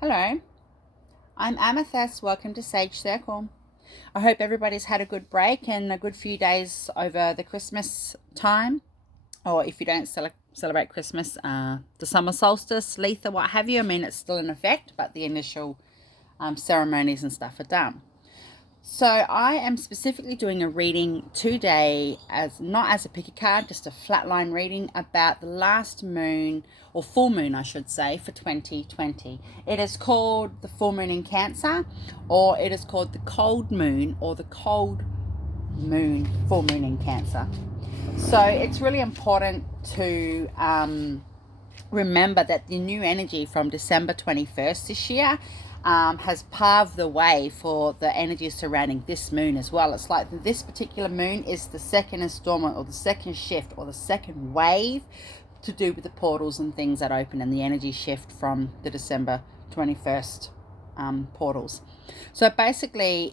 Hello, I'm Amythyst. Welcome to Sage Circle. I hope everybody's had a good break and a good few days over the Christmas time. Or if you don't celebrate Christmas, the summer solstice, Letha, what have you. I mean, it's still in effect, but the initial ceremonies and stuff are done. So I am specifically doing a reading today, as not as a picky card, just a flatline reading about the last moon, or full moon I should say, for 2020. It is called the full moon in Cancer, or it is called the cold moon, or the cold moon, full moon in Cancer. So it's really important to remember that the new energy from December 21st this year has paved the way for the energy surrounding this moon as well. It's like this particular moon is the second installment, or the second shift, or the second wave to do with the portals and things that open, and the energy shift from the December 21st portals. So basically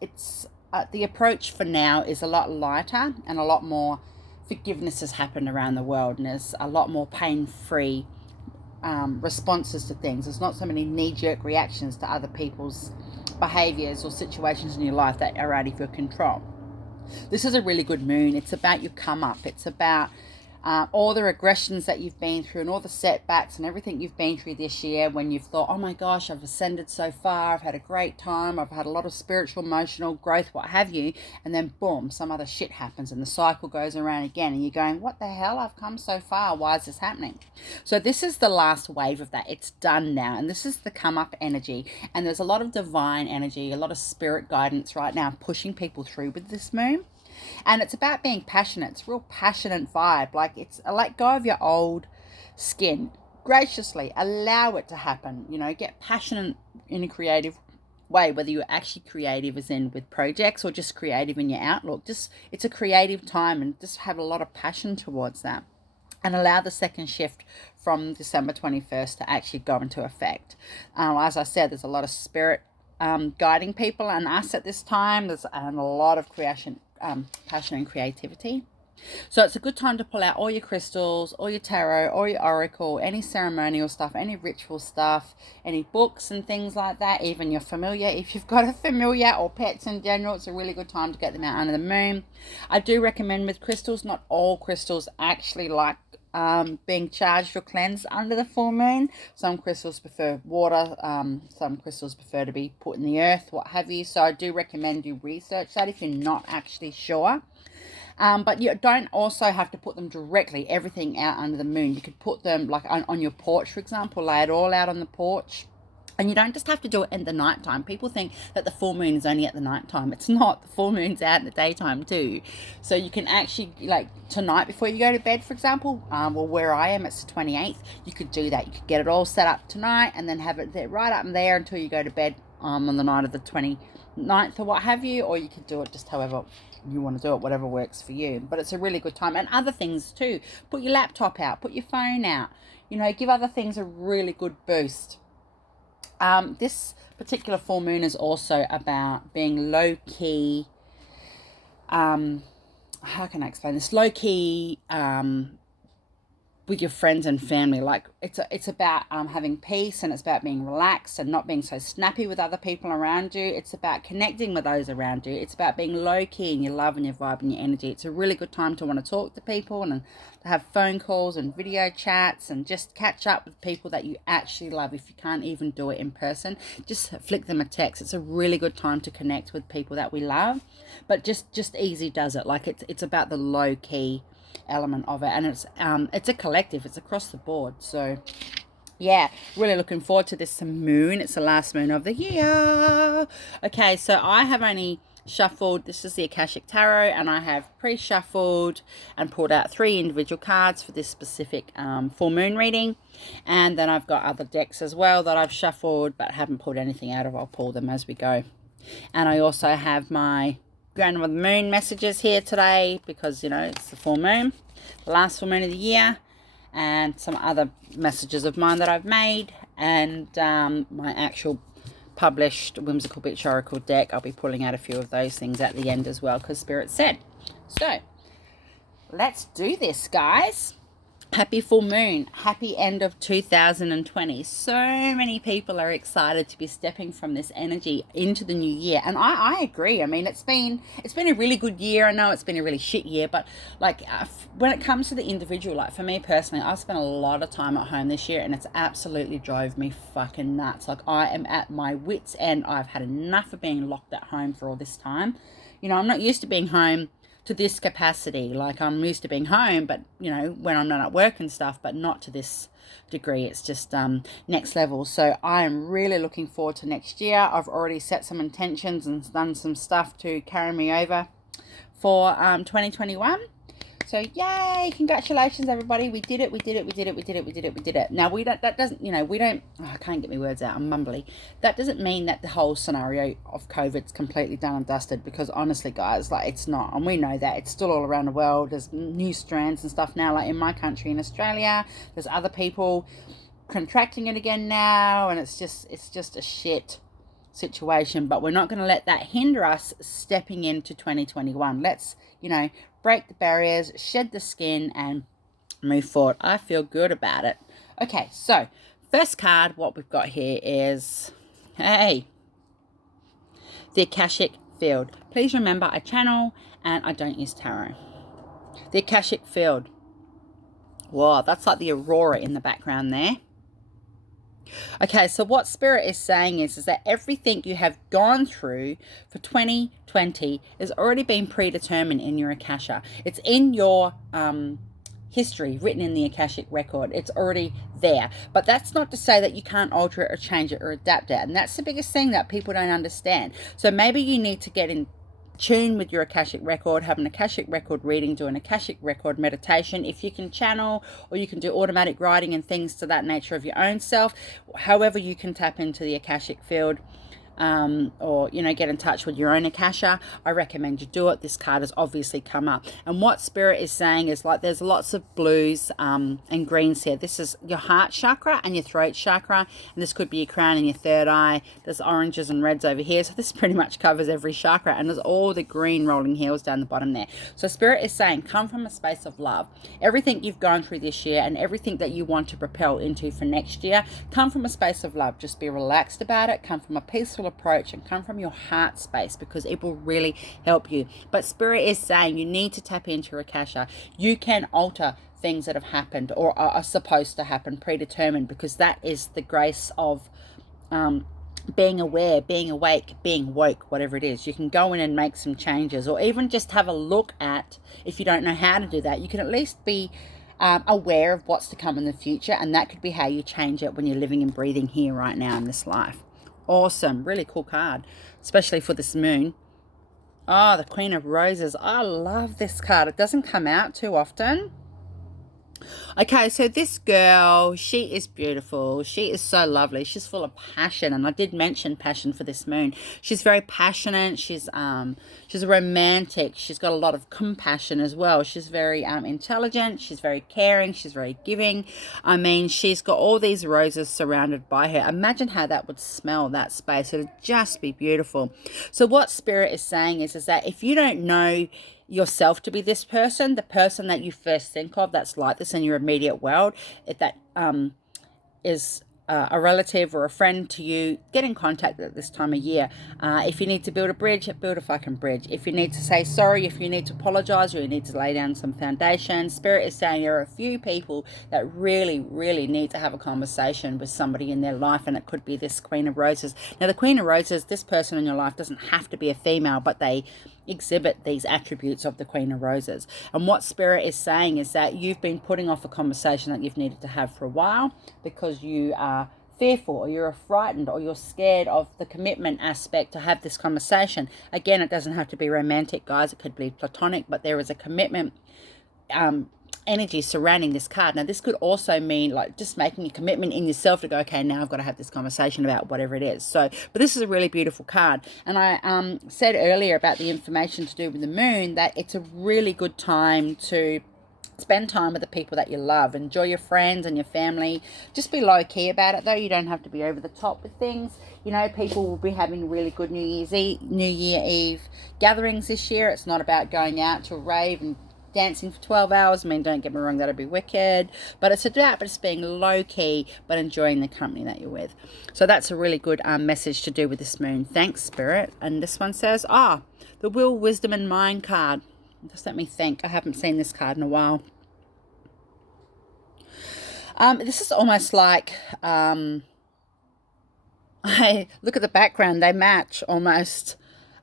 it's the approach for now is a lot lighter, and a lot more forgiveness has happened around the world, and there's a lot more pain-free responses to things. There's not so many knee-jerk reactions to other people's behaviors or situations in your life that are out of your control. This is a really good moon. It's about your come up. It's about all the regressions that you've been through, and all the setbacks and everything you've been through this year, when you've thought, oh my gosh, I've ascended so far, I've had a great time, I've had a lot of spiritual, emotional growth, what have you, and then boom, some other shit happens and the cycle goes around again, and you're going, what the hell, I've come so far, why is this happening? So this is the last wave of that. It's done now, and this is the come up energy, and there's a lot of divine energy, a lot of spirit guidance right now pushing people through with this moon. And it's about being passionate. It's a real passionate vibe. Like, it's let go of your old skin. Graciously allow it to happen. Get passionate in a creative way, whether you're actually creative as in with projects, or just creative in your outlook. It's a creative time, and just have a lot of passion towards that. And allow the second shift from December 21st to actually go into effect. As I said, there's a lot of spirit guiding people and us at this time. There's a lot of creation, passion and creativity. So it's a good time to pull out all your crystals, all your tarot, all your oracle, any ceremonial stuff, any ritual stuff, any books and things like that, even your familiar. If you've got a familiar, or pets in general, it's a really good time to get them out under the moon. I do recommend with crystals, not all crystals actually like being charged or cleansed under the full moon. Some crystals prefer water, some crystals prefer to be put in the earth, what have you. So I do recommend you research that if you're not actually sure. But you don't also have to put them directly, everything out under the moon. You could put them like on your porch, for example, lay it all out on the porch. And you don't just have to do it in the nighttime. People think that the full moon is only at the nighttime. It's not. The full moon's out in the daytime too. So you can actually, like tonight before you go to bed, for example, well, where I am, it's the 28th. You could do that. You could get it all set up tonight, and then have it there, right up there until you go to bed on the night of the 29th or what have you. Or you could do it just however you want to do it, whatever works for you. But it's a really good time. And other things too. Put your laptop out. Put your phone out. Give other things a really good boost. This particular full moon is also about being low-key, how can I explain this? Low-key with your friends and family. Like, it's about having peace, and it's about being relaxed and not being so snappy with other people around you. It's about connecting with those around you. It's about being low-key in your love and your vibe and your energy. It's a really good time to want to talk to people, and to have phone calls and video chats, and just catch up with people that you actually love. If you can't even do it in person, just flick them a text. It's a really good time to connect with people that we love. But just easy does it. Like, it's about the low-key element of it, and it's a collective, it's across the board. So yeah, really looking forward to this moon. It's the last moon of the year. Okay, so I have only shuffled, this is the Akashic Tarot, and I have pre-shuffled and pulled out 3 individual cards for this specific full moon reading. And then I've got other decks as well that I've shuffled but haven't pulled anything out of. I'll pull them as we go. And I also have my grandmother moon messages here today, because it's the full moon, the last full moon of the year, and some other messages of mine that I've made, and my actual published Whimsical Beach Oracle deck. I'll be pulling out a few of those things at the end as well, because Spirit said. So let's do this, guys. Happy full moon. Happy end of 2020. So many people are excited to be stepping from this energy into the new year. And I agree. I mean, it's been a really good year. I know it's been a really shit year, but like when it comes to the individual, like for me personally, I've spent a lot of time at home this year and it's absolutely drove me fucking nuts. Like I am at my wits' end. I've had enough of being locked at home for all this time. You know, I'm not used to being home to this capacity. Like I'm used to being home, but you know, when I'm not at work and stuff, but not to this degree. It's just next level. So I am really looking forward to next year. I've already set some intentions and done some stuff to carry me over for 2021. So yay, congratulations everybody. We did it. Now that doesn't, you know, I can't get my words out, I'm mumbly. That doesn't mean that the whole scenario of COVID's completely done and dusted, because honestly guys, like it's not, and we know that it's still all around the world. There's new strands and stuff now, like in my country in Australia, there's other people contracting it again now, and it's just a shit situation. But we're not going to let that hinder us stepping into 2021. Let's, you know, break the barriers, shed the skin, and move forward. I feel good about it. Okay, so first card, what we've got here is, hey, the Akashic Field. Please remember, I channel and I don't use tarot. The Akashic Field. Wow, that's like the aurora in the background there. Okay, so what Spirit is saying is that everything you have gone through for 2020 has already been predetermined in your Akasha. It's in your history, written in the Akashic record. It's already there. But that's not to say that you can't alter it or change it or adapt it. And that's the biggest thing that people don't understand. So maybe you need to get in tune with your Akashic record, have an Akashic record reading, do an Akashic record meditation. If you can channel, or you can do automatic writing and things to that nature of your own self, however you can tap into the Akashic field, or you know, get in touch with your own Akasha, I recommend you do it. This card has obviously come up, and what Spirit is saying is, like, there's lots of blues and greens here. This is your heart chakra and your throat chakra, and this could be your crown and your third eye. There's oranges and reds over here, so this pretty much covers every chakra, and there's all the green rolling hills down the bottom there. So Spirit is saying, come from a space of love. Everything you've gone through this year and everything that you want to propel into for next year, come from a space of love. Just be relaxed about it. Come from a peaceful approach and come from your heart space, because it will really help you. But Spirit is saying you need to tap into your Akasha. You can alter things that have happened or are supposed to happen, predetermined, because that is the grace of being aware, being awake, being woke, whatever it is. You can go in and make some changes, or even just have a look at, if you don't know how to do that, you can at least be aware of what's to come in the future, and that could be how you change it when you're living and breathing here right now in this life. Awesome, really cool card, especially for this moon. Oh, the Queen of Roses. I love this card. It doesn't come out too often. Okay, so this girl, she is beautiful. She is so lovely. She's full of passion, and I did mention passion for this moon. She's very passionate. She's a romantic. She's got a lot of compassion as well. She's very intelligent. She's very caring. She's very giving. I mean, she's got all these roses surrounded by her. Imagine how that would smell, that space. It would just be beautiful. So what Spirit is saying is that if you don't know yourself to be this person, the person that you first think of that's like this in your immediate world, if that is a relative or a friend to you, get in contact at this time of year. If you need to build a bridge, build a fucking bridge. If you need to say sorry, if you need to apologize, or you need to lay down some foundation, Spirit is saying there are a few people that really, really need to have a conversation with somebody in their life, and it could be this Queen of Roses. Now, the Queen of Roses, this person in your life doesn't have to be a female, but they exhibit these attributes of the Queen of Roses. And what Spirit is saying is that you've been putting off a conversation that you've needed to have for a while, because you are fearful, or you're frightened, or you're scared of the commitment aspect to have this conversation. Again, it doesn't have to be romantic, guys. It could be platonic, but there is a commitment energy surrounding this card. Now, this could also mean like just making a commitment in yourself to go, okay, now I've got to have this conversation about whatever it is. So, but this is a really beautiful card. And I said earlier about the information to do with the moon, that it's a really good time to spend time with the people that you love. Enjoy your friends and your family. Just be low key about it, though. You don't have to be over the top with things. You know, people will be having really good New Year Eve gatherings this year. It's not about going out to a rave and dancing for 12 hours. I mean, don't get me wrong, that'd be wicked. But it's about just being low-key, but enjoying the company that you're with. So that's a really good message to do with this moon. Thanks, Spirit. And this one says, the Will, Wisdom, and Mind card. Just let me think. I haven't seen this card in a while. This is almost like... I look at the background, they match almost.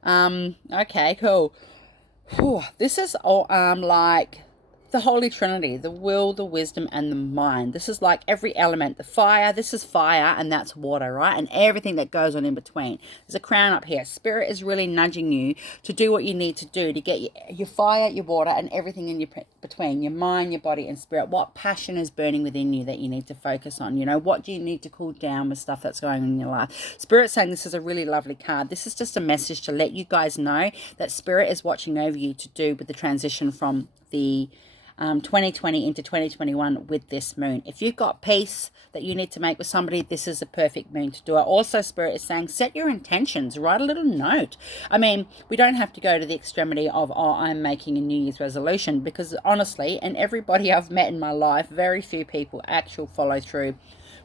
Okay, cool. Whew, this is all like the Holy Trinity, the will, the wisdom, and the mind. This is like every element. The fire, this is fire, and that's water, right? And everything that goes on in between. There's a crown up here. Spirit is really nudging you to do what you need to do to get your fire, your water, and everything in your between, your mind, your body, and spirit. What passion is burning within you that you need to focus on? You know, what do you need to cool down with stuff that's going on in your life? Spirit saying this is a really lovely card. This is just a message to let you guys know that Spirit is watching over you to do with the transition from the 2020 into 2021 with this moon. If you've got peace that you need to make with somebody, this is a perfect moon to do it. Also, Spirit is saying set your intentions, write a little note. I mean, we don't have to go to the extremity of, I'm making a New Year's resolution, because honestly, and everybody I've met in my life, very few people actually follow through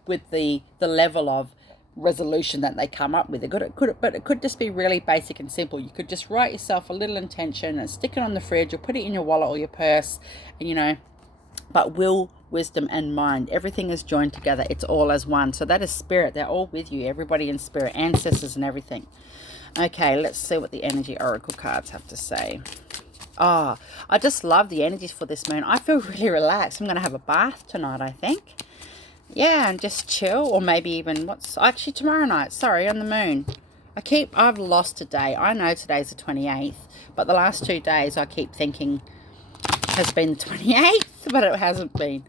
with the level of resolution that they come up with. But it could just be really basic and simple. You could just write yourself a little intention and stick it on the fridge or put it in your wallet or your purse, and, you know, but will, wisdom, and mind, everything is joined together. It's all as one. So that is Spirit. They're all with you, everybody in Spirit, ancestors and everything. Okay, let's see what the energy oracle cards have to say. I just love the energies for this moon. I feel really relaxed. I'm going to have a bath tonight, I think. Yeah, and just chill, or maybe even, actually tomorrow night, sorry, on the moon. I've lost a day. I know today's the 28th, but the last 2 days I keep thinking has been the 28th, but it hasn't been.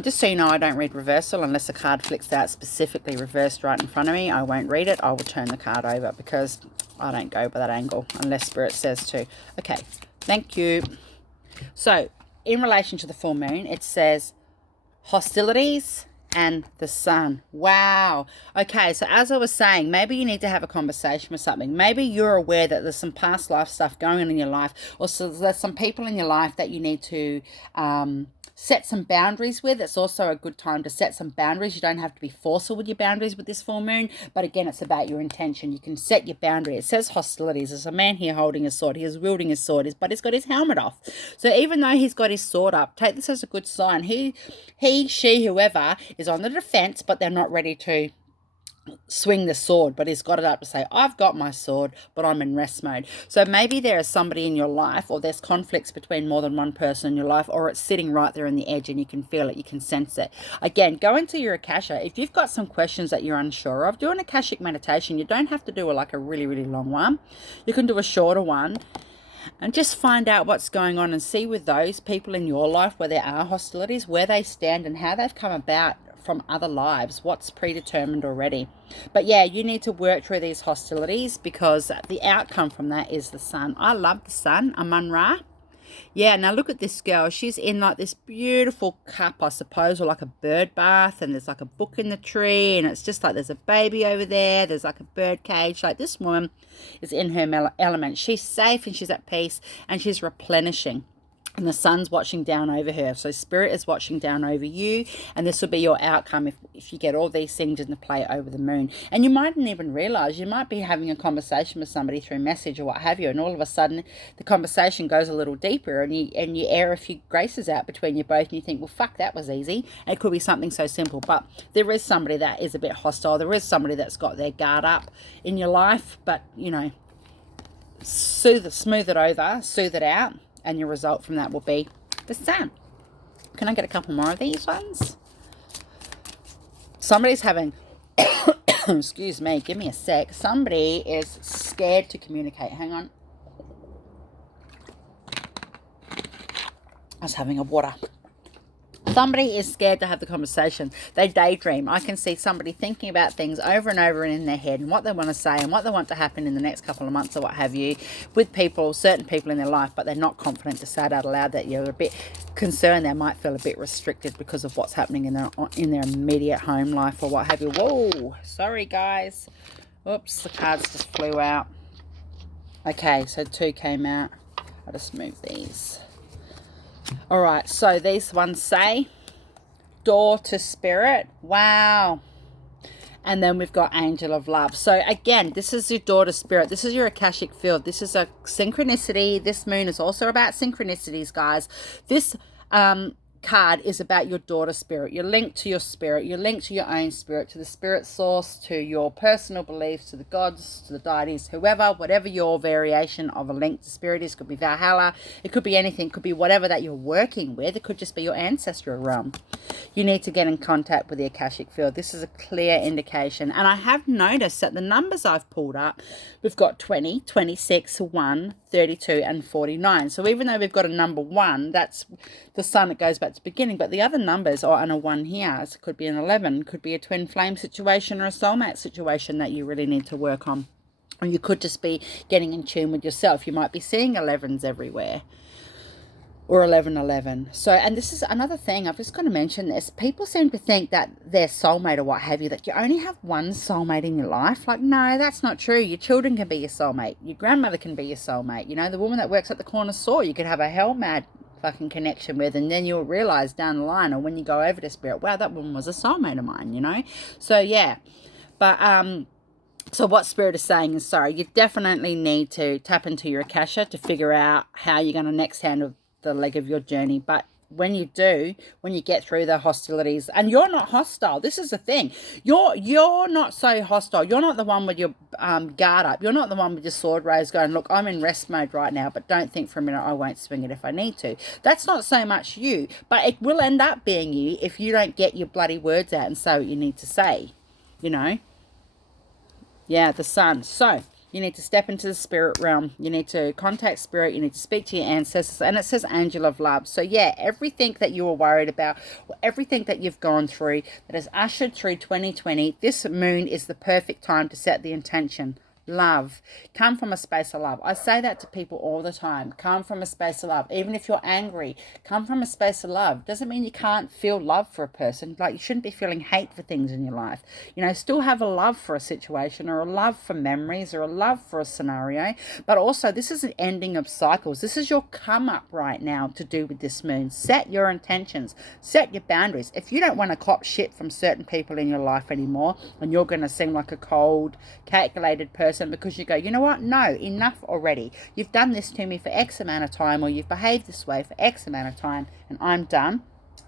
Just so you know, I don't read reversal unless a card flicks out specifically reversed right in front of me. I won't read it. I will turn the card over because I don't go by that angle unless Spirit says to. Okay, thank you. So, in relation to the full moon, it says hostilities and the sun. Wow. Okay, so as I was saying, maybe you need to have a conversation with something. Maybe you're aware that there's some past life stuff going on in your life, or so there's some people in your life that you need to set some boundaries with. It's also a good time to set some boundaries. You don't have to be forceful with your boundaries with this full moon, but again, it's about your intention. You can set your boundary. It says hostilities. There's a man here holding a sword. He is wielding his sword, but he's got his helmet off. So even though he's got his sword up, take this as a good sign. He, she, whoever is on the defense, but they're not ready to swing the sword, but he's got it up to say, I've got my sword, but I'm in rest mode. So maybe there is somebody in your life, or there's conflicts between more than one person in your life, or it's sitting right there on the edge and you can feel it, you can sense it. Again, go into your Akasha. If you've got some questions that you're unsure of, do an Akashic meditation. You don't have to do like a really, really long one. You can do a shorter one and just find out what's going on and see with those people in your life where there are hostilities, where they stand and how they've come about from other lives, what's predetermined already. But yeah, you need to work through these hostilities because the outcome from that is the sun. I love the sun, Amun-Ra. Yeah, now look at this girl. She's in like this beautiful cup, I suppose, or like a bird bath, and there's like a book in the tree, and it's just like there's a baby over there. There's like a bird cage. Like this woman is in her element. She's safe and she's at peace and she's replenishing. And the sun's watching down over her. So Spirit is watching down over you. And this will be your outcome if you get all these things into play over the moon. And you mightn't even realize, you might be having a conversation with somebody through message or what have you. And all of a sudden, the conversation goes a little deeper and you air a few graces out between you both. And you think, well, fuck, that was easy. And it could be something so simple. But there is somebody that is a bit hostile. There is somebody that's got their guard up in your life. But, you know, smooth it over, soothe it out. And your result from that will be the sun. Can I get a couple more of these ones? Somebody's having, excuse me, give me a sec. Somebody is scared to communicate. Hang on. I was having a water. Somebody is scared to have the conversation. They daydream. I can see somebody thinking about things over and over and in their head and what they want to say and what they want to happen in the next couple of months or what have you with people, certain people in their life, but they're not confident to say it out loud, that you're a bit concerned they might feel a bit restricted because of what's happening in their immediate home life or what have you. Whoa, sorry guys. Oops, the cards just flew out. Okay, so 2 came out. I'll just move these. All right, so these ones say door to spirit. Wow. And then we've got angel of love. So again, this is your daughter spirit. This is your Akashic field. This is a synchronicity. This moon is also about synchronicities, guys. This card is about your daughter spirit. You're linked to your spirit. You're linked to your own spirit, to the spirit source, to your personal beliefs, to the gods, to the deities, whoever, whatever your variation of a link to spirit is. Could be Valhalla. It could be anything. It could be whatever that you're working with. It could just be your ancestral realm. You need to get in contact with the Akashic field. This is a clear indication. And I have noticed that the numbers I've pulled up, we've got 20, 26, 1, 32 and 49. So even though we've got a number 1, that's the sun that goes back to the beginning, but the other numbers are on a 1 here. So it could be an 11, could be a twin flame situation or a soulmate situation that you really need to work on. Or you could just be getting in tune with yourself. You might be seeing 11s everywhere. Or 1111. So, and this is another thing, I've just got to mention this. People seem to think that their soulmate or what have you, that you only have one soulmate in your life. Like, no, that's not true. Your children can be your soulmate. Your grandmother can be your soulmate. You know, the woman that works at the corner store, you could have a hell mad fucking connection with, and then you'll realize down the line, or when you go over to spirit, wow, that woman was a soulmate of mine, you know? So, yeah. But, so what spirit is saying is, sorry, you definitely need to tap into your Akasha to figure out how you're going to next handle the leg of your journey. But when you do, when you get through the hostilities, and you're not hostile, this is the thing, you're not so hostile. You're not the one with your guard up. You're not the one with your sword raised going, look, I'm in rest mode right now, but don't think for a minute I won't swing it if I need to. That's not so much you, but it will end up being you if you don't get your bloody words out and say what you need to say, you know. Yeah, the sun. So you need to step into the spirit realm. You need to contact spirit. You need to speak to your ancestors. And it says angel of love. So yeah, everything that you were worried about, everything that you've gone through, that has ushered through 2020, this moon is the perfect time to set the intention. Love. Come from a space of love. I say that to people all the time. Come from a space of love. Even if you're angry, come from a space of love. Doesn't mean you can't feel love for a person. Like, you shouldn't be feeling hate for things in your life. You know, still have a love for a situation, or a love for memories, or a love for a scenario. But also, this is an ending of cycles. This is your come up right now to do with this moon. Set your intentions. Set your boundaries. If you don't want to cop shit from certain people in your life anymore, and you're going to seem like a cold, calculated person, because you go, you know what, no, enough already. You've done this to me for X amount of time, or you've behaved this way for X amount of time, and I'm done.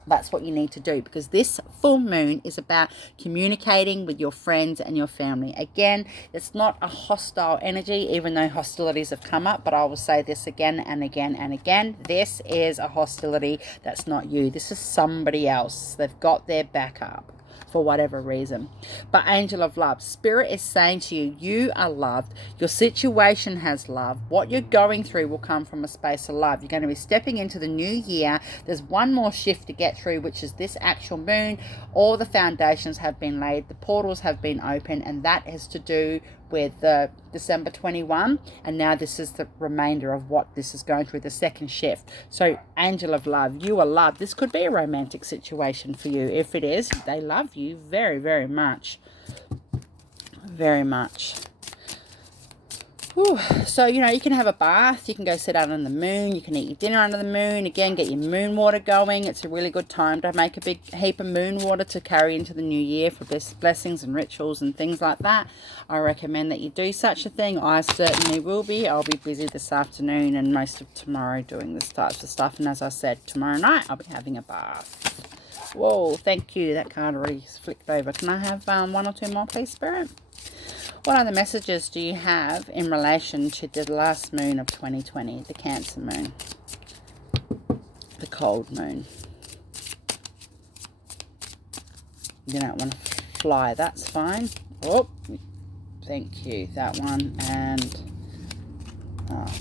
That's what you need to do, because this full moon is about communicating with your friends and your family. Again, it's not a hostile energy, even though hostilities have come up, but I will say this again and again and again. This is a hostility that's not you. This is somebody else. They've got their back up for whatever reason. But angel of love, spirit is saying to you, you are loved. Your situation has love. What you're going through will come from a space of love. You're going to be stepping into the new year. There's one more shift to get through, which is this actual moon. All the foundations have been laid. The portals have been opened, and that is to do with December 21, and now this is the remainder of what this is going through, the second shift. So angel of love, you are loved. This could be a romantic situation for you. If it is, they love you very, very much. Very much. Whew. So, you know, you can have a bath, you can go sit out on the moon, you can eat your dinner under the moon, again, get your moon water going. It's a really good time to make a big heap of moon water to carry into the new year for blessings and rituals and things like that. I recommend that you do such a thing. I certainly will be. I'll be busy this afternoon and most of tomorrow doing this types of stuff. And as I said, tomorrow night I'll be having a bath. Whoa, thank you. That card already flicked over. Can I have one or two more, please, Spirit? What other messages do you have in relation to the last moon of 2020, the Cancer moon, the cold moon? You don't want to fly, that's fine. Oh, thank you, that one, and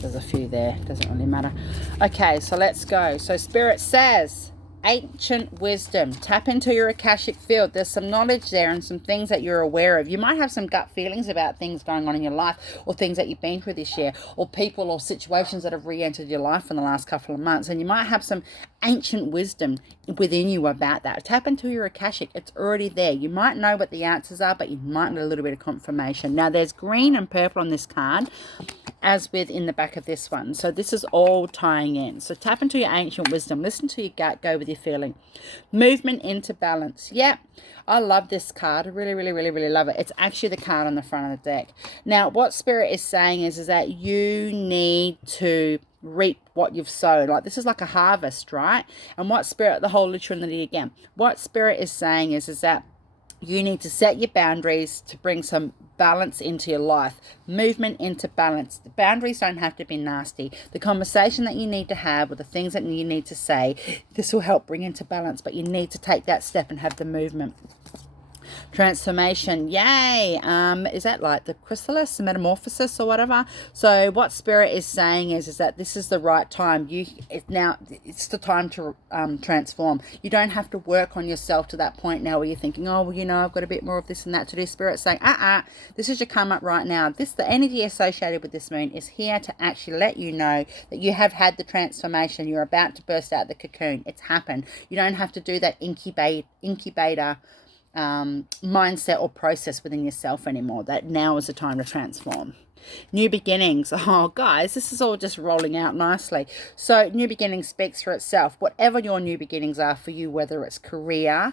there's a few there, doesn't really matter. Okay, so let's go. So Spirit says, ancient wisdom. Tap into your Akashic field. There's some knowledge there and some things that you're aware of. You might have some gut feelings about things going on in your life, or things that you've been through this year, or people or situations that have re-entered your life in the last couple of months, and you might have some ancient wisdom within you about that. Tap into your Akashic. It's already there. You might know what the answers are, but you might need a little bit of confirmation. Now, there's green and purple on this card, as with in the back of this one. So this is all tying in. So tap into your ancient wisdom. Listen to your gut. Go with your feeling. Movement into balance. Yep. I love this card. I really, really, really, really love it. It's actually the card on the front of the deck. Now, what Spirit is saying is that you need to reap what you've sown. Like, this is like a harvest, right? And what Spirit, the whole literality again, what Spirit is saying is that you need to set your boundaries to bring some balance into your life. Movement into balance. The boundaries don't have to be nasty. The conversation that you need to have, or the things that you need to say, this will help bring into balance, but you need to take that step and have the movement. Transformation, yay. Is that like the chrysalis, the metamorphosis or whatever? So what Spirit is saying is that this is the right time. It's the time to transform. You don't have to work on yourself to that point now where you're thinking, oh, well, you know, I've got a bit more of this and that to do. Spirit saying, this is your come up right now. The energy associated with this moon is here to actually let you know that you have had the transformation. You're about to burst out the cocoon. It's happened. You don't have to do that incubator mindset or process within yourself anymore. That now is the time to transform. New beginnings. Oh, guys, this is all just rolling out nicely. So new beginnings speaks for itself. Whatever your new beginnings are for you, whether it's career,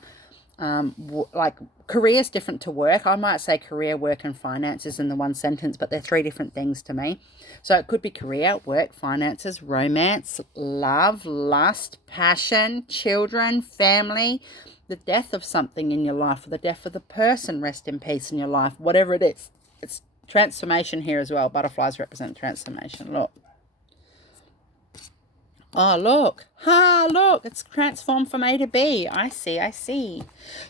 like career is different to work. I might say career, work, and finances in the one sentence, but they're three different things to me. So it could be career, work, finances, romance, love, lust, passion, children, family, the death of something in your life, or the death of the person, rest in peace in your life, whatever it is. It's transformation here as well. Butterflies represent transformation. Look. Oh, look. Look. It's transformed from A to B. I see.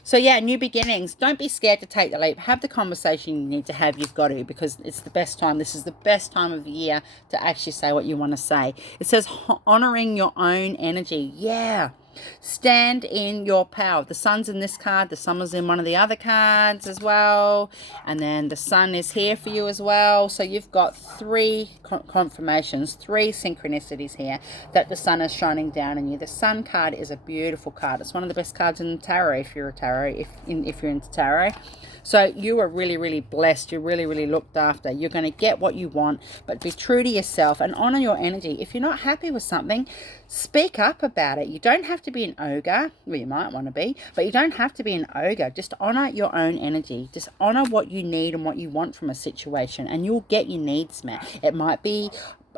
So, yeah, new beginnings. Don't be scared to take the leap. Have the conversation you need to have. You've got to, because it's the best time. This is the best time of the year to actually say what you want to say. It says honoring your own energy. Yeah. Stand in your power. The sun's in this card. The sun was in one of the other cards as well. And then the sun is here for you as well. So you've got three confirmations, three synchronicities here that the sun is shining down in you. The sun card is a beautiful card. It's one of the best cards in the tarot if you're a tarot, if you're into tarot. So you are really, really blessed. You're really, really looked after. You're going to get what you want, but be true to yourself and honor your energy. If you're not happy with something, speak up about it. You don't have to be an ogre. Well, you might want to be, but you don't have to be an ogre. Just honor your own energy. Just honor what you need and what you want from a situation, and you'll get your needs met. It might be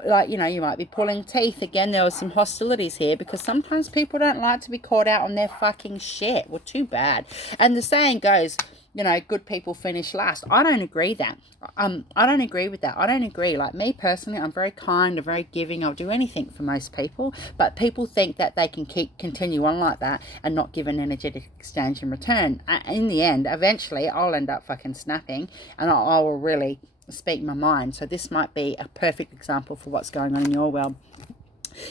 like, you know, you might be pulling teeth. Again, there was some hostilities here because sometimes people don't like to be caught out on their fucking shit. Well, too bad. And the saying goes, you know, good people finish last. I don't agree that. I don't agree with that. I don't agree. Like me personally, I'm very kind, I'm very giving. I'll do anything for most people. But people think that they can continue on like that and not give an energetic exchange in return. In the end, eventually, I'll end up fucking snapping, and I will really speak my mind. So this might be a perfect example for what's going on in your world.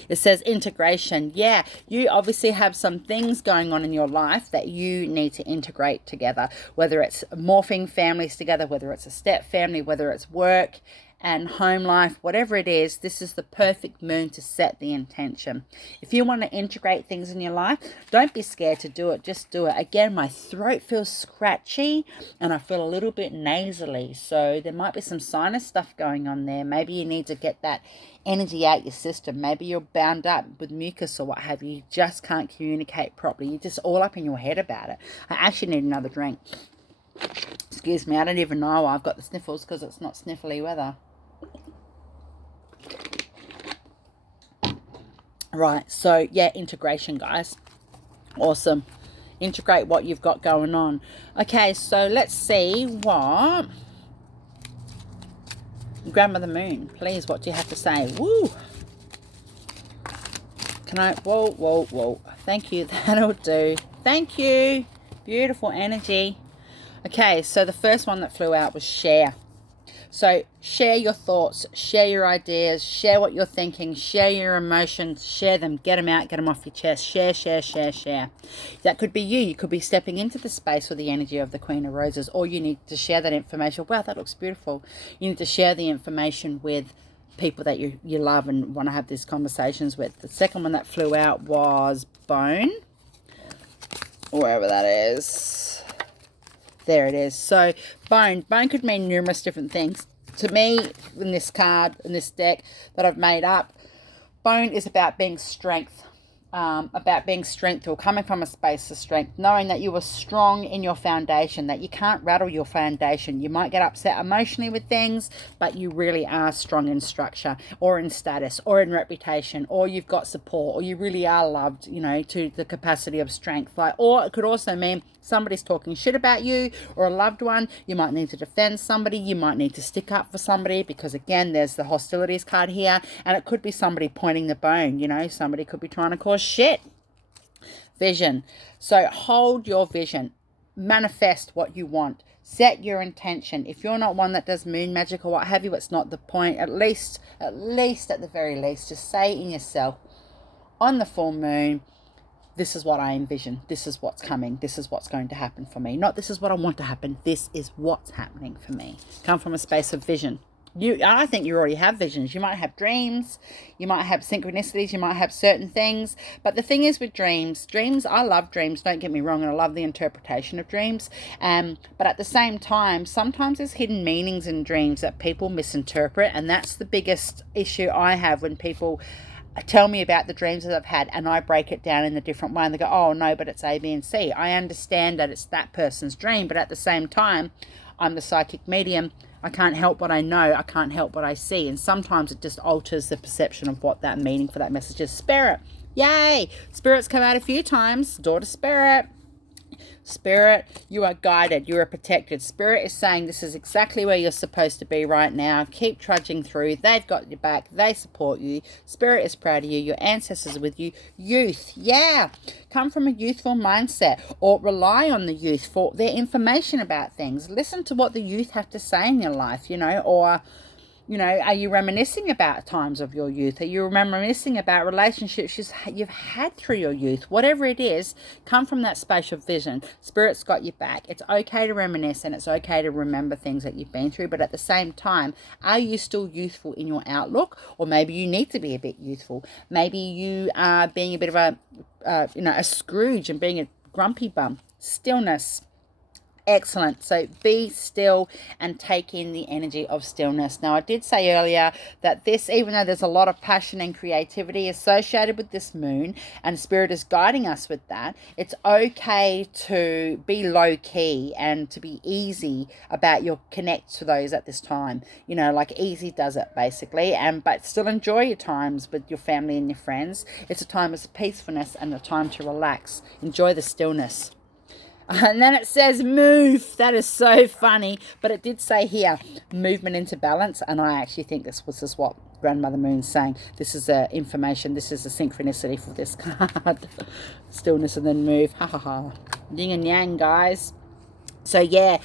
It says integration. Yeah, you obviously have some things going on in your life that you need to integrate together, whether it's morphing families together, whether it's a step family, whether it's work and home life, whatever it is. This is the perfect moon to set the intention. If you want to integrate things in your life, don't be scared to do it. Just do it. Again, my throat feels scratchy and I feel a little bit nasally, so there might be some sinus stuff going on there. Maybe you need to get that energy out your system. Maybe you're bound up with mucus or what have you. You just can't communicate properly. You're just all up in your head about it. I actually need another drink. Excuse me, I don't even know why I've got the sniffles, because it's not sniffly weather. Right, so yeah, integration, guys. Awesome. Integrate what you've got going on. Okay, so let's see what Grandmother Moon, please, what do you have to say? Woo! Can I? Whoa. Thank you. That'll do. Thank you. Beautiful energy. Okay, so the first one that flew out was share. So share your thoughts, share your ideas, share what you're thinking, share your emotions, share them, get them out, get them off your chest, share. That could be you. You could be stepping into the space with the energy of the Queen of Roses, or you need to share that information. Wow, that looks beautiful. You need to share the information with people that you love and want to have these conversations with. The second one that flew out was bone, wherever that is. There it is. So bone could mean numerous different things. To me, in this card, in this deck that I've made up, bone is about being strength. Or coming from a space of strength, knowing that you are strong in your foundation, that you can't rattle your foundation. You might get upset emotionally with things, but you really are strong in structure or in status or in reputation, or you've got support, or you really are loved, you know, to the capacity of strength. Like, or it could also mean somebody's talking shit about you or a loved one. You might need to defend somebody. You might need to stick up for somebody, because again, there's the hostilities card here, and it could be somebody pointing the bone. You know, somebody could be trying to cause shit. Vision. So hold your vision. Manifest what you want. Set your intention. If you're not one that does moon magic or what have you, it's not the point. At least at the very least, just say in yourself, on the full moon, this is what I envision. This is what's coming. This is what's going to happen for me. Not this is what I want to happen. This is what's happening for me. Come from a space of vision. I think you already have visions. You might have dreams. You might have synchronicities. You might have certain things. But the thing is with dreams, I love dreams. Don't get me wrong. And I love the interpretation of dreams. But at the same time, sometimes there's hidden meanings in dreams that people misinterpret. And that's the biggest issue I have when people tell me about the dreams that I've had and I break it down in a different way, and they go, oh no, but it's A, B and C. I understand that it's that person's dream, but at the same time, I'm the psychic medium. I can't help what I know. I can't help what I see. And sometimes it just alters the perception of what that meaning for that message is. Spirit. Yay. Spirit's come out a few times. Daughter Spirit. Spirit, you are guided. You are protected. Spirit is saying this is exactly where you're supposed to be right now. Keep trudging through. They've got your back. They support you. Spirit is proud of you. Your ancestors are with you. Youth. Yeah. Come from a youthful mindset, or rely on the youth for their information about things. Listen to what the youth have to say in your life, you know, or... You know, are you reminiscing about times of your youth? Are you reminiscing about relationships you've had through your youth? Whatever it is, come from that space of vision. Spirit's got your back. It's okay to reminisce and it's okay to remember things that you've been through. But at the same time, are you still youthful in your outlook? Or maybe you need to be a bit youthful. Maybe you are being a bit of a Scrooge and being a grumpy bum. Stillness. Excellent. So be still and take in the energy of stillness. Now, I did say earlier that this, even though there's a lot of passion and creativity associated with this moon, and Spirit is guiding us with that, it's okay to be low key and to be easy about your connect to those at this time. You know, like easy does it basically, but still enjoy your times with your family and your friends. It's a time of peacefulness and a time to relax. Enjoy the stillness. And then it says move. That is so funny. But it did say here, movement into balance. And I actually think this is what Grandmother Moon's saying. This is information. This is a synchronicity for this card. Stillness and then move. Ha ha ha. Yin and yang, guys. So yeah,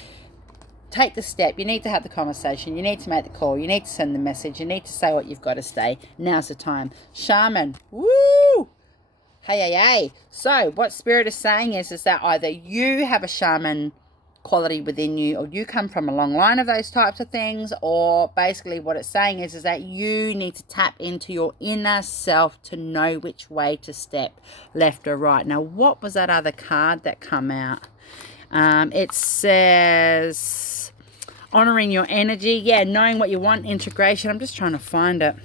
take the step. You need to have the conversation. You need to make the call. You need to send the message. You need to say what you've got to say. Now's the time. Shaman. Woo! Hey. So what Spirit is saying is that either you have a shaman quality within you, or you come from a long line of those types of things, or basically what it's saying is that you need to tap into your inner self to know which way to step, left or right. Now, what was that other card that come out? It says honoring your energy. Yeah, knowing what you want, integration. I'm just trying to find it.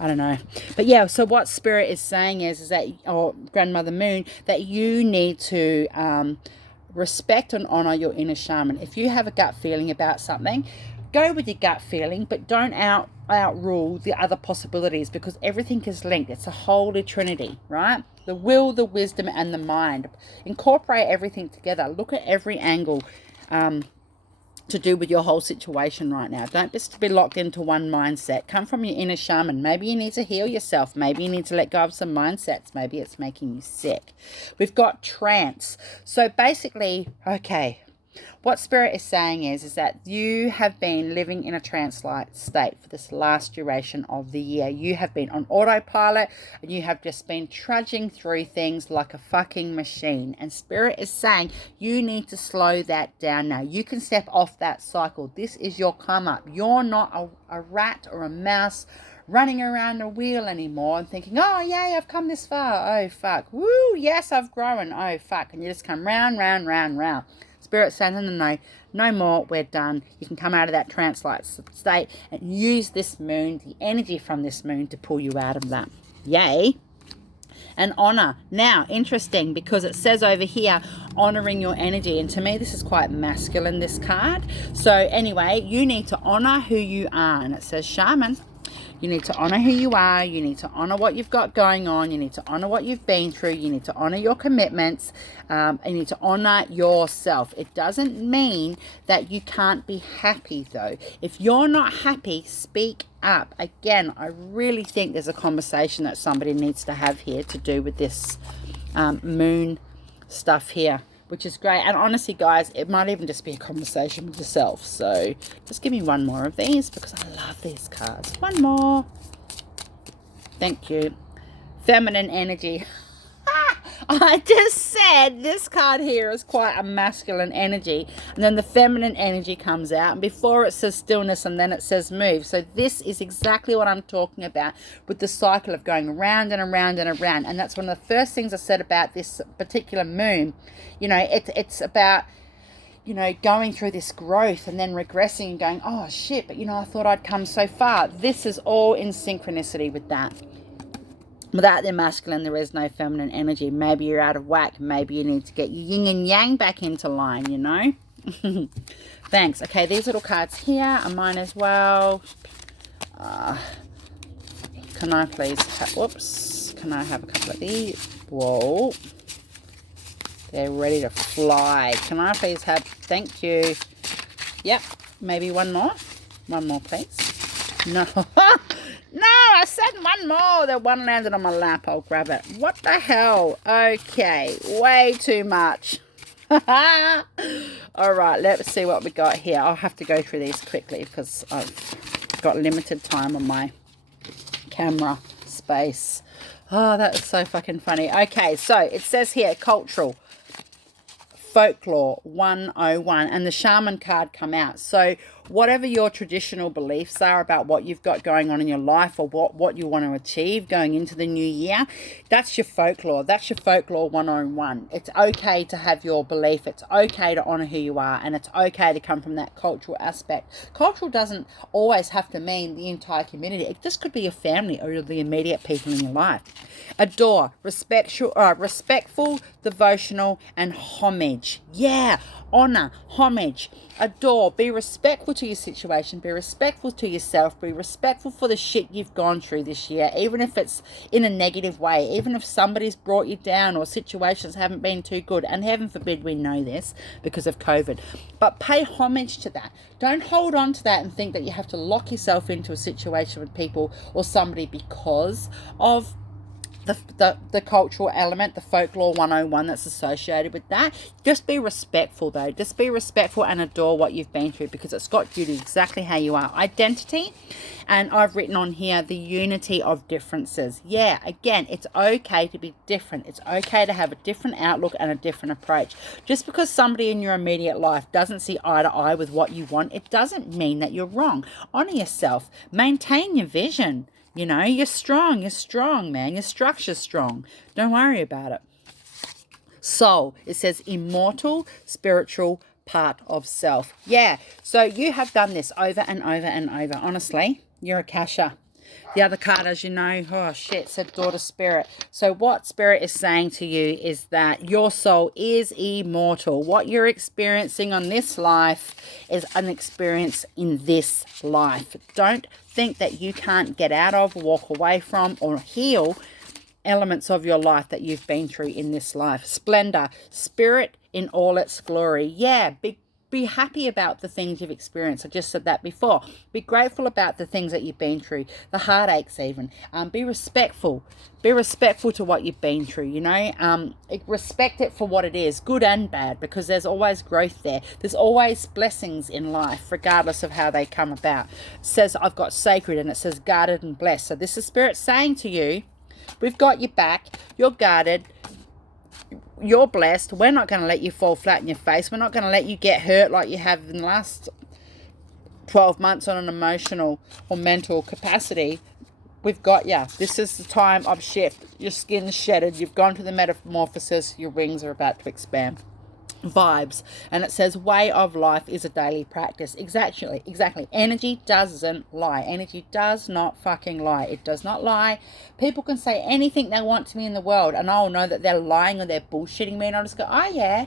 I don't know. But yeah, so what Spirit is saying is that, or Grandmother Moon, that you need to respect and honor your inner shaman. If you have a gut feeling about something, go with your gut feeling, but don't outrule the other possibilities, because everything is linked. It's a holy trinity, right? The will, the wisdom, and the mind. Incorporate everything together. Look at every angle to do with your whole situation right now. Don't just be locked into one mindset. Come from your inner shaman. Maybe you need to heal yourself. Maybe you need to let go of some mindsets. Maybe it's making you sick. We've got trance. So basically, okay, What Spirit is saying is that you have been living in a trance-like state for this last duration of the year. You have been on autopilot and you have just been trudging through things like a fucking machine. And Spirit is saying you need to slow that down now. You can step off that cycle. This is your come up. You're not a rat or a mouse running around a wheel anymore and thinking, oh yay, I've come this far. Oh fuck. Woo, yes, I've grown. Oh fuck. And you just come round, round, round, round. Spirit saying, no more, we're done. You can come out of that trance-like state and use this moon, the energy from this moon, to pull you out of that. Yay. And honor. Now, interesting, because it says over here, honoring your energy. And to me, this is quite masculine, this card. So anyway, you need to honor who you are. And it says shaman. You need to honor who you are. You need to honor what you've got going on. You need to honor what you've been through. You need to honor your commitments. And you need to honor yourself. It doesn't mean that you can't be happy, though. If you're not happy, speak up. Again, I really think there's a conversation that somebody needs to have here to do with this moon stuff here, which is great. And honestly, guys, it might even just be a conversation with yourself. So just give me one more of these because I love these cards. One more. Thank you. Feminine energy. I just said this card here is quite a masculine energy, and then the feminine energy comes out, and before it says stillness and then it says move. So this is exactly what I'm talking about with the cycle of going around and around and around. And that's one of the first things I said about this particular moon. You know, it's about, you know, going through this growth and then regressing and going, oh shit, but you know, I thought I'd come so far. This is all in synchronicity with that. Without the masculine, there is no feminine energy. Maybe you're out of whack. Maybe you need to get your yin and yang back into line, you know. Thanks. Okay, these little cards here are mine as well. Can I please have, whoops, can I have a couple of these? Whoa. They're ready to fly. Can I please have, thank you. Yep, maybe one more. One more, please. No. No, I said one more. That one landed on my lap. I'll grab it. What the hell? Okay, way too much. All right, let's see what we got here. I'll have to go through these quickly because I've got limited time on my camera space. Oh, that is so fucking funny. Okay, so it says here, cultural. Folklore 101, and the shaman card come out. So whatever your traditional beliefs are about what you've got going on in your life or what you want to achieve going into the new year, that's your folklore. That's your folklore 101. It's okay to have your belief. It's okay to honor who you are, and it's okay to come from that cultural aspect. Cultural doesn't always have to mean the entire community. It just could be your family or the immediate people in your life. Adore, respectful, devotional, and homage. Yeah, honor, homage, adore. Be respectful to your situation. Be respectful to yourself. Be respectful for the shit you've gone through this year, even if it's in a negative way, even if somebody's brought you down or situations haven't been too good. And heaven forbid we know this because of COVID. But pay homage to that. Don't hold on to that and think that you have to lock yourself into a situation with people or somebody because of the cultural element, the folklore 101 that's associated with that. Just be respectful, though. Just be respectful and adore what you've been through because it's got you to exactly how you are. Identity, and I've written on here the unity of differences. Yeah, again, it's okay to be different. It's okay to have a different outlook and a different approach. Just because somebody in your immediate life doesn't see eye to eye with what you want, it doesn't mean that you're wrong. Honor yourself. Maintain your vision. You know, you're strong, man. Your structure's strong. Don't worry about it. Soul, it says immortal, spiritual part of self. Yeah, so you have done this over and over and over. Honestly, you're a Kasha. The other card, as you know, oh shit, said daughter spirit. So what spirit is saying to you is that your soul is immortal. What you're experiencing on this life is an experience in this life. Don't think that you can't get out of, walk away from, or heal elements of your life that you've been through in this life. Splendor, spirit in all its glory. Yeah, Be happy about the things you've experienced. I just said that before. Be grateful about the things that you've been through, the heartaches even. Be respectful. Be respectful to what you've been through, you know. Respect it for what it is, good and bad, because there's always growth there. There's always blessings in life, regardless of how they come about. It says, I've got sacred, and it says guarded and blessed. So this is Spirit saying to you, we've got your back, you're guarded, you're blessed. We're not going to let you fall flat in your face. We're not going to let you get hurt like you have in the last 12 months on an emotional or mental capacity. We've got you. This is the time of shift. Your skin's shedded. You've gone through the metamorphosis. Your wings are about to expand. Vibes. And it says way of life is a daily practice. Exactly. Energy doesn't lie. Energy does not fucking lie. It does not lie. People can say anything they want to me in the world, and I'll know that they're lying or they're bullshitting me, and I'll just go, oh yeah,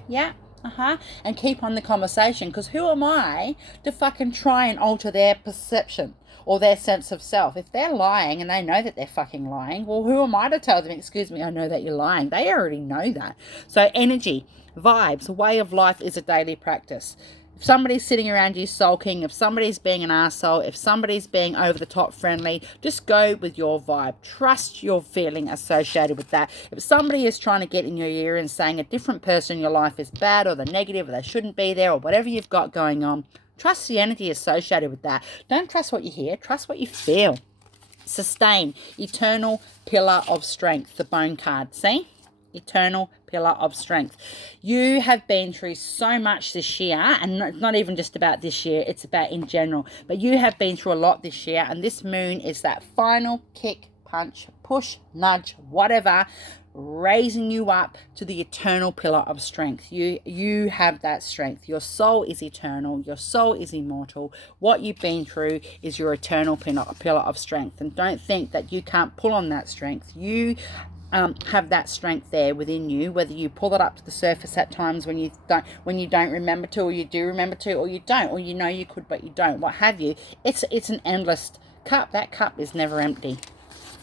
and keep on the conversation, because who am I to fucking try and alter their perception or their sense of self? If they're lying and they know that they're fucking lying, well, who am I to tell them, excuse me, I know that you're lying? They already know that. So energy, vibes, way of life is a daily practice. If somebody's sitting around you sulking, if somebody's being an arsehole, if somebody's being over the top friendly, just go with your vibe. Trust your feeling associated with that. If somebody is trying to get in your ear and saying a different person in your life is bad, or they're negative, or they shouldn't be there, or whatever you've got going on, trust the energy associated with that. Don't trust what you hear, trust what you feel. Sustain, eternal pillar of strength, the bone card, see? Eternal pillar of strength. You have been through so much this year, and it's not even just about this year, it's about in general, but you have been through a lot this year, and this moon is that final kick, punch, push, nudge, whatever, raising you up to the eternal pillar of strength. You have that strength. Your soul is eternal. Your soul is immortal. What you've been through is your eternal pillar of strength, and don't think that you can't pull on that strength. You have that strength there within you, whether you pull it up to the surface at times when you don't remember to, or you do remember to, or you don't, or you know you could but you don't, what have you. It's an endless cup. That cup is never empty.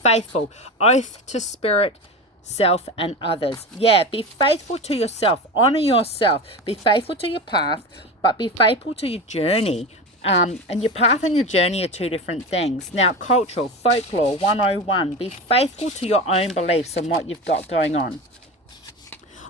Faithful, oath to spirit, self and others. Yeah, be faithful to yourself. Honor yourself. Be faithful to your path, but be faithful to your journey. And your path and your journey are two different things. Now, cultural, folklore 101. Be faithful to your own beliefs and what you've got going on.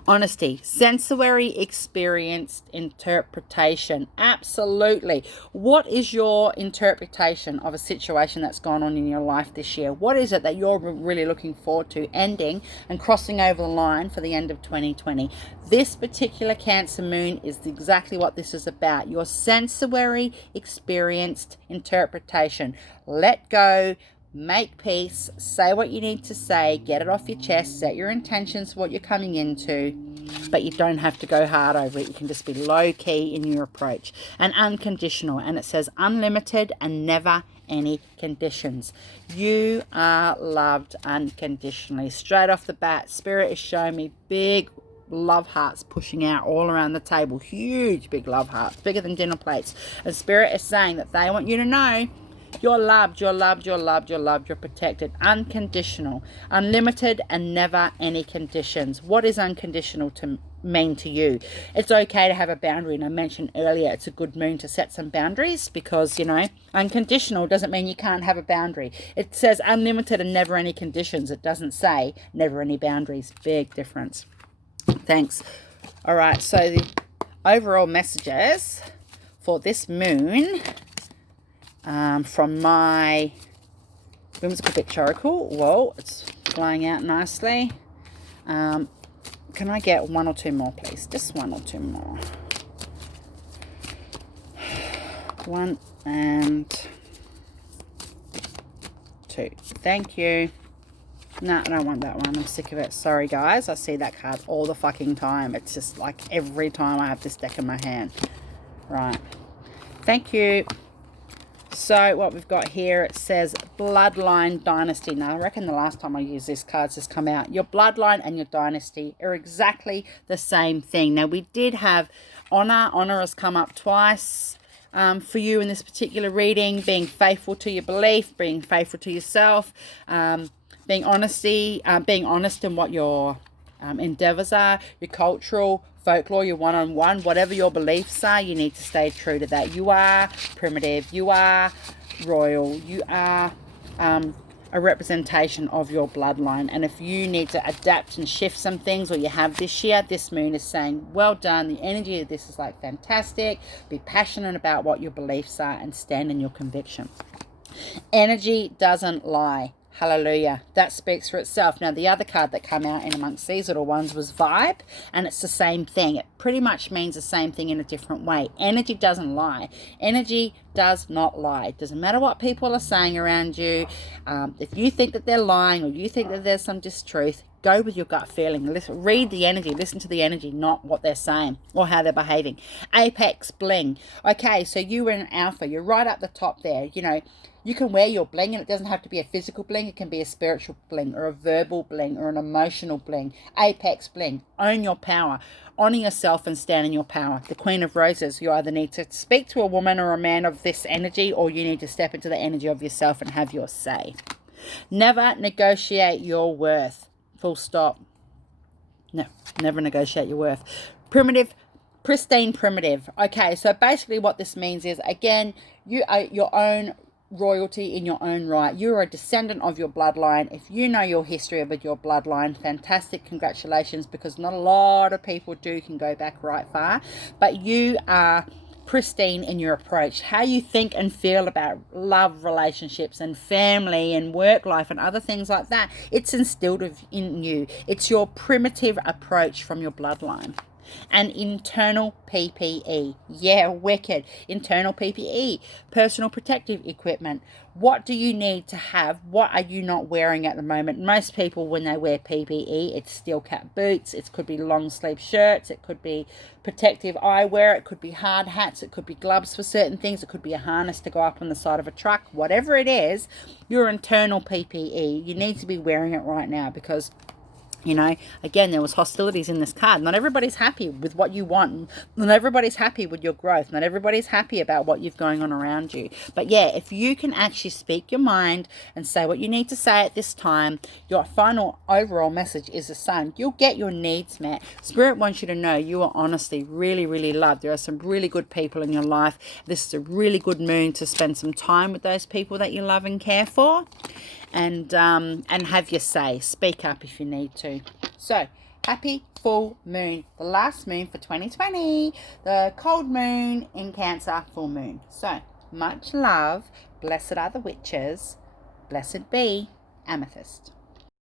Honesty, sensory experienced interpretation. Absolutely. What is your interpretation of a situation that's gone on in your life this year? What is it that you're really looking forward to ending and crossing over the line for the end of 2020? This particular Cancer moon is exactly what this is about. Your sensory experienced interpretation. Let go. Make peace, say what you need to say, get it off your chest, set your intentions for what you're coming into, but you don't have to go hard over it. You can just be low key in your approach. And unconditional, and it says unlimited and never any conditions. You are loved unconditionally. Straight off the bat, Spirit is showing me big love hearts pushing out all around the table. Huge big love hearts, bigger than dinner plates. And Spirit is saying that they want you to know you're loved, you're loved, you're loved, you're loved, you're protected. Unconditional, unlimited, and never any conditions. What is unconditional to mean to you? It's okay to have a boundary, and I mentioned earlier it's a good moon to set some boundaries, because, you know, unconditional doesn't mean you can't have a boundary. It says unlimited and never any conditions. It doesn't say never any boundaries. Big difference. Thanks. All right, so the overall messages for this moon from my Whimsical Bit Oracle. Whoa, it's flying out nicely. Can I get one or two more, please? Just one or two more. One and two. Thank you. No, I don't want that one. I'm sick of it. Sorry, guys. I see that card all the fucking time. It's just like every time I have this deck in my hand. Right. Thank you. So what we've got here, it says bloodline dynasty. Now, I reckon the last time I used this card's just come out. Your bloodline and your dynasty are exactly the same thing. Now, we did have honor. Honor has come up twice for you in this particular reading. Being faithful to your belief, being faithful to yourself, being honest in what you're endeavors are, your cultural folklore, your one-on-one, whatever your beliefs are, you need to stay true to that. You are primitive, you are royal, you are a representation of your bloodline. And if you need to adapt and shift some things, or you have this year, this moon is saying, well done. The energy of this is like fantastic. Be passionate about what your beliefs are and stand in your conviction. Energy doesn't lie. Hallelujah. That speaks for itself. Now, the other card that came out in amongst these little ones was vibe, and it's the same thing. It pretty much means the same thing in a different way. Energy doesn't lie. Energy does not lie. It doesn't matter what people are saying around you. If you think that they're lying, or you think that there's some distruth, go with your gut feeling. Listen, read the energy. Listen to the energy, not what they're saying or how they're behaving. Apex bling. Okay, so you were an alpha. You're right up the top there. You know, you can wear your bling, and it doesn't have to be a physical bling. It can be a spiritual bling, or a verbal bling, or an emotional bling. Apex bling. Own your power. Honor yourself and stand in your power. The Queen of Roses. You either need to speak to a woman or a man of this energy, or you need to step into the energy of yourself and have your say. Never negotiate your worth. Full stop. No, never negotiate your worth. Primitive, pristine primitive. Okay, so basically what this means is, again, you are your own royalty in your own right. You're a descendant of your bloodline. If you know your history of your bloodline, fantastic, congratulations, because not a lot of people can go back right far. But you are pristine in your approach, how you think and feel about love, relationships and family and work life and other things like that. It's instilled in you. It's your primitive approach from your bloodline. And internal PPE. Yeah, wicked. Internal PPE. Personal protective equipment. What do you need to have? What are you not wearing at the moment? Most people, when they wear PPE, it's steel cap boots. It could be long sleeve shirts. It could be protective eyewear. It could be hard hats. It could be gloves for certain things. It could be a harness to go up on the side of a truck. Whatever it is, your internal PPE, you need to be wearing it right now, because you know, again, there was hostilities in this card. Not everybody's happy with what you want. Not everybody's happy with your growth. Not everybody's happy about what you've going on around you. But yeah, if you can actually speak your mind and say what you need to say at this time, your final overall message is the same. You'll get your needs met. Spirit wants you to know you are honestly really, really loved. There are some really good people in your life. This is a really good moon to spend some time with those people that you love and care for. And have your say. Speak up if you need to. So, happy full moon. The last moon for 2020. The cold moon in Cancer, full moon. So, much love. Blessed are the witches. Blessed be Amethyst.